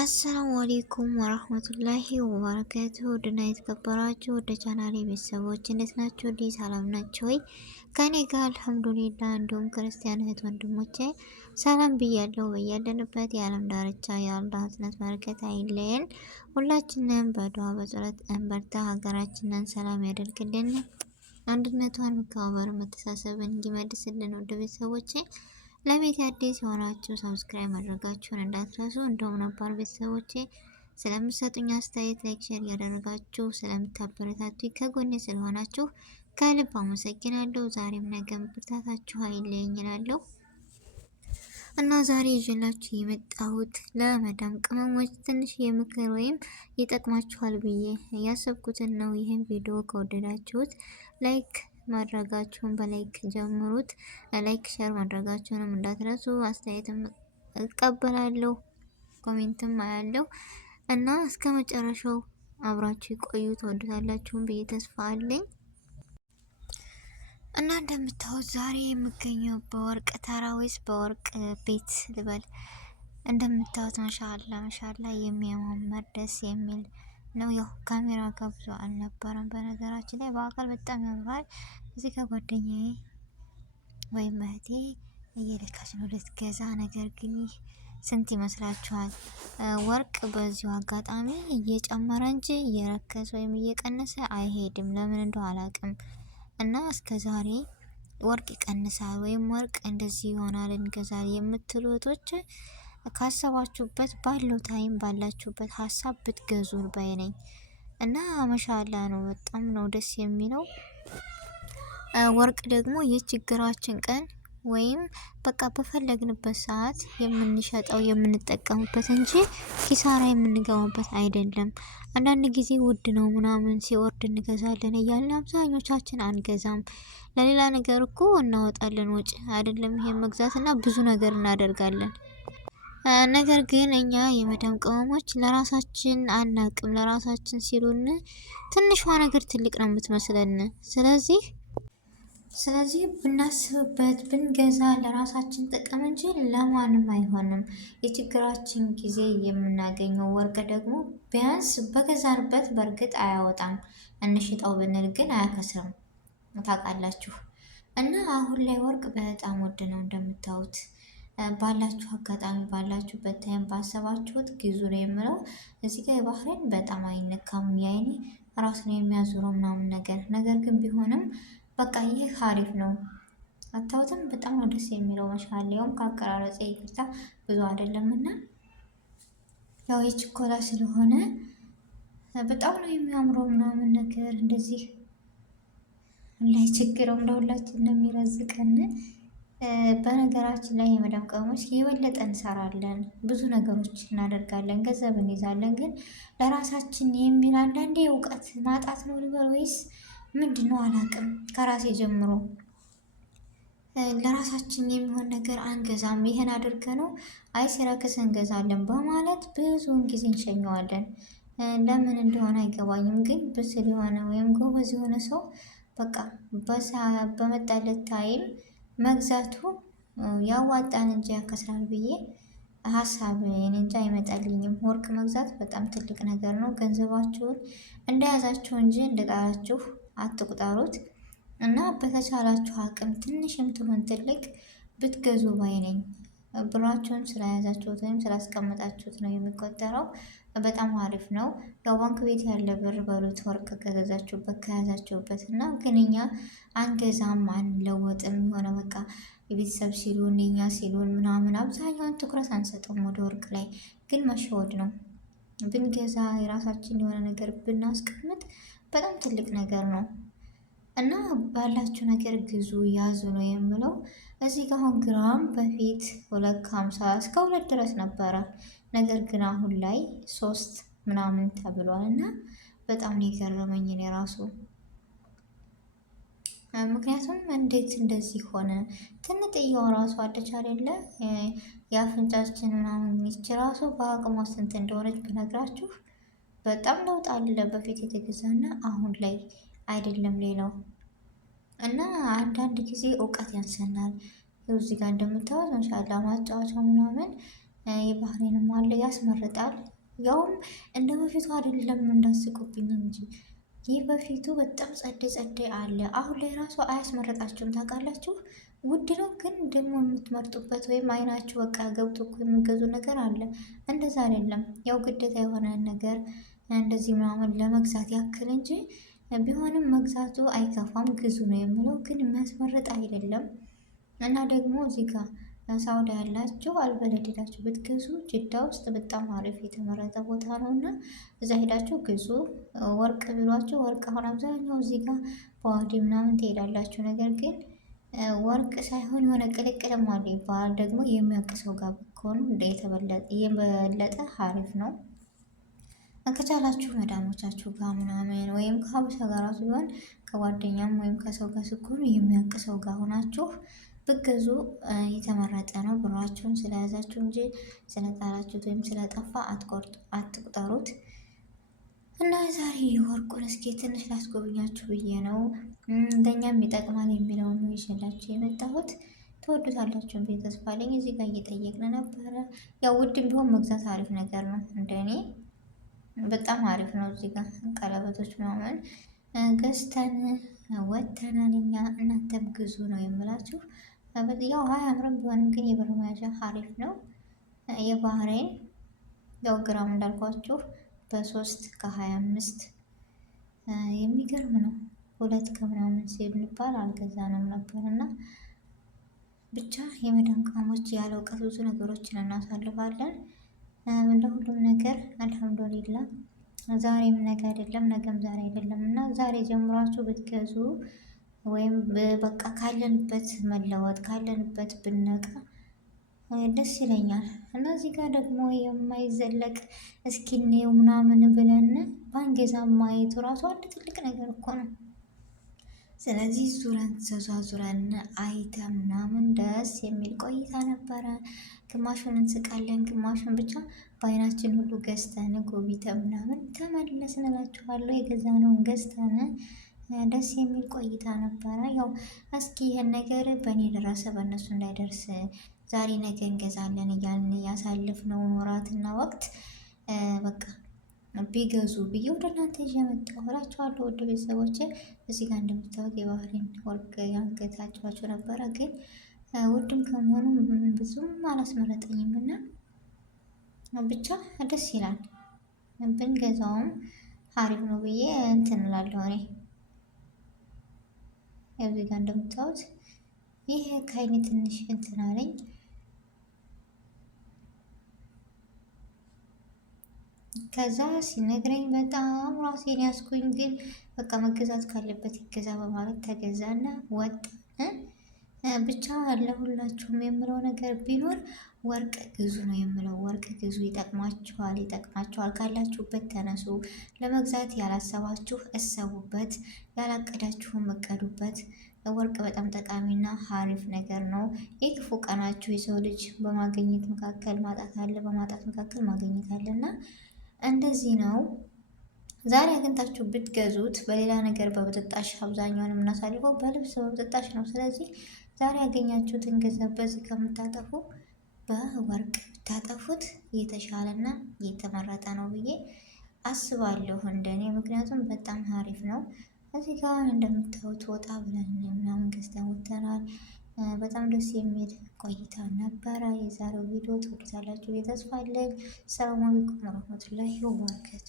አሰላሙ አሌይኩም ወረህመቱላሂ ወበረካቱ። ውድና የተከበራችሁ ወደ ቻናሌ ቤተሰቦች እንዴት ናችሁ? ዲ ሰላም ናቸው ወይ? ከኔ ጋር አልሐምዱሊላህ። እንዲሁም ክርስቲያን እህት ወንድሞቼ ሰላም ብያለሁ። በያለንበት የዓለም ዳርቻ የአላህ እዝነት በረከት አይለየን። ሁላችንም በዱዓ በጸሎት እንበርታ። ሀገራችንን ሰላም ያደርግልን፣ አንድነቷን፣ መከባበር፣ መተሳሰብን እንዲመልስልን። ወደ ቤተሰቦቼ ለቤት አዲስ የሆናችሁ ሰብስክራይብ ማድረጋችሁን እንዳትረሱ። እንደውም ነባር ቤተሰቦቼ ስለምትሰጡኝ አስተያየት ላይክ፣ ሼር ያደረጋችሁ ስለምታበረታቱኝ ከጎኔ ስለሆናችሁ ከልብ አመሰግናለሁ። ዛሬም ነገም ብርታታችሁ አይለየኝ እላለሁ እና ዛሬ ይዤላችሁ የመጣሁት ለመዳም ቅመሞች ትንሽ የምክር ወይም ይጠቅማችኋል ብዬ ያሰብኩትን ነው። ይህን ቪዲዮ ከወደዳችሁት ላይክ ማድረጋችሁን በላይክ ጀምሩት። ላይክ ሼር ማድረጋችሁንም እንዳትረሱ። አስተያየትም እቀበላለሁ፣ ኮሜንትም አያለሁ እና እስከ መጨረሻው አብራችሁ ይቆዩ። ተወዱታላችሁን ብዬ ተስፋ አለኝ እና እንደምታዩት ዛሬ የምገኘው በወርቅ ተራ ወይስ በወርቅ ቤት ልበል? እንደምታዩት ማሻአላ ማሻአላ የሚያማምር ደስ የሚል ነው። ያው ካሜራ ጋር ብዙ አልነበረም። በነገራችን ላይ በአካል በጣም ያምራል። እዚህ ከጓደኛዬ ወይም እህቴ እየለካች ነው ልትገዛ። ነገር ግን ስንት ይመስላችኋል? ወርቅ በዚሁ አጋጣሚ እየጨመረ እንጂ እየረከሰ ወይም እየቀነሰ አይሄድም። ለምን እንደው አላውቅም። እና እስከ ዛሬ ወርቅ ይቀንሳል ወይም ወርቅ እንደዚህ ይሆናል እንገዛል የምትሉ እህቶች ካሰባችሁበት ባለው ታይም ባላችሁበት ሀሳብ ብትገዙ ባይ ነኝ። እና ማሻአላ ነው፣ በጣም ነው ደስ የሚለው። ወርቅ ደግሞ የችግራችን ቀን ወይም በቃ በፈለግንበት ሰዓት የምንሸጠው የምንጠቀምበት እንጂ ኪሳራ የምንገባበት አይደለም። አንዳንድ ጊዜ ውድ ነው ምናምን ሲወርድ እንገዛለን እያልን አብዛኞቻችን አንገዛም። ለሌላ ነገር እኮ እናወጣለን ወጪ አይደለም ይሄን መግዛት እና ብዙ ነገር እናደርጋለን። ነገር ግን እኛ የመዳም ቅመሞች ለራሳችን አናቅም። ለራሳችን ሲሉን ትንሿ ነገር ትልቅ ነው የምትመስለን። ስለዚህ ብናስብበት ብንገዛ ለራሳችን ጥቅም እንጂ ለማንም አይሆንም። የችግራችን ጊዜ የምናገኘው ወርቅ ደግሞ ቢያንስ በገዛንበት በእርግጥ አያወጣም። እንሽጠው ብንል ግን አያከስርም፣ ታውቃላችሁ። እና አሁን ላይ ወርቅ በጣም ውድ ነው እንደምታዩት። ባላችሁ አጋጣሚ ባላችሁበት ታይም ባሰባችሁት ግዙ ነው የምለው። እዚህ ጋር የባህሬን በጣም አይነካም፣ ያይኔ ራስ ነው የሚያዙረው ምናምን ነገር ግን ቢሆንም በቃ ይህ አሪፍ ነው። አታውትም? በጣም ነው ደስ የሚለው። መሻለያውም ከአቀራረጽ ይቅርታ ብዙ አይደለም እና ያው የችኮላ ስለሆነ በጣም ነው የሚያምረው ምናምን ነገር እንደዚህ ላይ ችግረው ለሁላችን እንደሚረዝቀን። በነገራችን ላይ የመዳም ቅመሞች የበለጠ እንሰራለን፣ ብዙ ነገሮች እናደርጋለን፣ ገንዘብ እንይዛለን። ግን ለራሳችን የሚል አንዳንዴ እውቀት ማጣት ነው ልበል ወይስ ምንድነው አላውቅም። ከራሴ ጀምሮ ለራሳችን የሚሆን ነገር አንገዛም። ይሄን አድርገ ነው አይ ሲረክስ እንገዛለን በማለት ብዙውን ጊዜ እንሸኘዋለን። ለምን እንደሆነ አይገባኝም። ግን ብስል የሆነ ወይም ጎበዝ የሆነ ሰው በቃ በመጣለት ታይም መግዛቱ ያዋጣን እንጂ ያከስራል ብዬ ሀሳብ እንጃ አይመጣልኝም። ወርቅ መግዛት በጣም ትልቅ ነገር ነው። ገንዘባችሁን እንደያዛችሁ እንጂ እንደጣላችሁ አትቁጠሩት እና በተቻላችሁ አቅም ትንሽም ትሁን ትልቅ ብትገዙ ባይ ነኝ። ብራችሁን ስለያዛችሁት ወይም ስላስቀመጣችሁት ነው የሚቆጠረው። በጣም አሪፍ ነው። ያው ባንክ ቤት ያለ ብር በሉት ወርቅ ከገዛችሁበት ከያዛችሁበት እና ግን እኛ አንገዛም አንለወጥም። የሆነ በቃ የቤተሰብ ሲሉን የኛ ሲሉን ምናምን አብዛኛውን ትኩረት አንሰጠውም ወደ ወርቅ ላይ። ግን መሸወድ ነው። ብንገዛ የራሳችን የሆነ ነገር ብናስቀምጥ በጣም ትልቅ ነገር ነው እና ባላችሁ ነገር ግዙ ያዙ ነው የምለው። እዚህ ጋር አሁን ግራም በፊት 250 እስከ 2 ድረስ ነበረ። ነገር ግን አሁን ላይ 3 ምናምን ተብሏል እና በጣም ነው የገረመኝ እኔ ራሱ። ምክንያቱም እንዴት እንደዚህ ሆነ? ትንጥየዋ ራሱ አለች አይደለ? የአፍንጫችን ምናምን ሚስች ራሱ በአቅሟ ስንት እንደሆነች ብነግራችሁ በጣም ለውጥ አለ። በፊት የተገዛና አሁን ላይ አይደለም ሌላው እና አንዳንድ ጊዜ እውቀት ያንሰናል። እዚህ ጋር እንደምታዩት ማሻአላ ማጫወቻው ምናምን የባህሬንም አለ ያስመርጣል። ያውም እንደ በፊቱ አይደለም እንዳስቁብኝ እንጂ ይህ በፊቱ በጣም ጸዴ ጸዴ አለ። አሁን ላይ ራሱ አያስመረጣችሁም ታውቃላችሁ። ውድ ነው ግን ደግሞ የምትመርጡበት ወይም አይናችሁ በቃ ገብቶ እኮ የሚገዙ ነገር አለ። እንደዛ አይደለም። ያው ግዴታ የሆነ ነገር እንደዚህ ምናምን ለመግዛት ያክል እንጂ ቢሆንም መግዛቱ አይከፋም። ግዙ ነው የምለው ግን የሚያስመርጥ አይደለም። እና ደግሞ እዚህ ጋር ሳውዲ ያላችሁ አልበለድ ሄዳችሁ ብትገዙ ጅዳ ውስጥ በጣም አሪፍ የተመረጠ ቦታ ነው እና እዛ ሄዳችሁ ግዙ። ወርቅ ቢሏችሁ ወርቅ አሁን አብዛኛው እዚህ ጋር በዋዲ ምናምን ትሄዳላችሁ። ነገር ግን ወርቅ ሳይሆን የሆነ ቅልቅልም አለ ይባላል። ደግሞ የሚያውቅ ሰው ጋር ከሆኑ የበለጠ አሪፍ ነው። ከቻላችሁ መዳሞቻችሁ ጋር ምናምን ወይም ከሀበሻ ጋር ራሱ ቢሆን ከጓደኛም ወይም ከሰው ጋር ስትሆኑ የሚያውቅ ሰው ጋር ሆናችሁ ብገዙ የተመረጠ ነው። ብራችሁን ስለያዛችሁ እንጂ ስለጣላችሁት ወይም ስለጠፋ አትቁጠሩት። እና ዛሬ ወርቁን እስኪ ትንሽ ላስጎብኛችሁ ብዬ ነው። እንደኛም ይጠቅማል የሚለውን ነው ይዤላችሁ የመጣሁት። ትወዱታላችሁን ቤት ተስፋ አለኝ። እዚህ ጋር እየጠየቅን ነበረ። ያው ውድም ቢሆን መግዛት አሪፍ ነገር ነው። እንደኔ በጣም አሪፍ ነው። እዚህ ጋር ቀለበቶች ምናምን ገዝተን ወተናል እኛ። እናንተም ግዙ ነው የምላችሁ። ያው አያምርም ቢሆንም ግን የብር መያዣ አሪፍ ነው። የባህሬን ያው ግራም እንዳልኳችሁ በ3 ከ25 የሚገርም ነው። 2 ከምናምን ሲባል አልገዛንም ነበር እና ብቻ የመዳም ቅመሞች ያለ እውቀት ብዙ ነገሮችን እናሳልፋለን። ለሁሉም ነገር አልሐምዱሊላ። ዛሬም ነገ አይደለም፣ ነገም ዛሬ አይደለም እና ዛሬ ጀምራችሁ ብትገዙ ወይም በቃ ካለንበት መለወጥ ካለንበት ብነቃ ደስ ይለኛል። እና እዚህ ጋር ደግሞ የማይዘለቅ እስኪኔው ምናምን ብለን ባንገዛ ማየቱ ራሱ አንድ ትልቅ ነገር እኮ ነው። ስለዚህ ዙረን ተዟዙረን አይተን ምናምን ደስ የሚል ቆይታ ነበረ። ግማሹን እንስቃለን፣ ግማሹን ብቻ በአይናችን ሁሉ ገዝተን ጎቢተን ምናምን ተመለስን እላችኋለሁ። የገዛነውን ገዝተን ደስ የሚል ቆይታ ነበረ። ያው እስኪ ይህን ነገር በእኔ ደረሰ በእነሱ እንዳይደርስ ዛሬ ነገ እንገዛለን እያልን ያሳለፍነውን ወራትና ወቅት በቃ ቢገዙ ብዬ ወደ እናንተ ይዤ መጣሁ እላችኋለሁ። ውድ ቤተሰቦች እዚህ ጋር እንደምታዩት የባህሬን ወርቅ ያንገታችኋቸው ነበረ፣ ግን ውድም ከመሆኑ ብዙም አላስመረጠኝም እና ብቻ ደስ ይላል። ብንገዛውም አሪፍ ነው ብዬ እንትን እላለሁ እኔ። እዚህ ጋር እንደምታዩት ይሄ ከአይኔ ትንሽ እንትን አለኝ። ከዛ ሲነግረኝ በጣም ራሴን ያስኩኝ። ግን በቃ መገዛት ካለበት ይገዛ በማለት ተገዛና ወጣ። ብቻ ለሁላችሁም የምለው ነገር ቢኖር ወርቅ ግዙ ነው የምለው። ወርቅ ግዙ፣ ይጠቅማችኋል፣ ይጠቅማችኋል። ካላችሁበት ተነሱ። ለመግዛት ያላሰባችሁ እሰቡበት፣ ያላቀዳችሁም እቀዱበት። ወርቅ በጣም ጠቃሚና ሀሪፍ ነገር ነው። የክፉ ቀናችሁ የሰው ልጅ በማግኘት መካከል ማጣት አለ፣ በማጣት መካከል ማግኘት አለና እንደዚህ ነው። ዛሬ አግኝታችሁ ብትገዙት በሌላ ነገር በብጥጣሽ አብዛኛውን የምናሳልፈው በልብስ በብጥጣሽ ነው። ስለዚህ ዛሬ ያገኛችሁትን ገንዘብ በዚህ ከምታጠፉ በወርቅ ብታጠፉት የተሻለና የተመረጠ ነው ብዬ አስባለሁ እንደኔ። ምክንያቱም በጣም አሪፍ ነው። እዚህ ጋር እንደምታዩት ወጣ ብለን ምናምን ገዝተን ወጥተናል። በጣም ደስ የሚል ቆይታ ነበረ። የዛሬው ቪዲዮ ትወዱታላችሁ ተስፋ አለኝ። ሰላም አለይኩም ወረህመቱላሂ ወበረካቱ።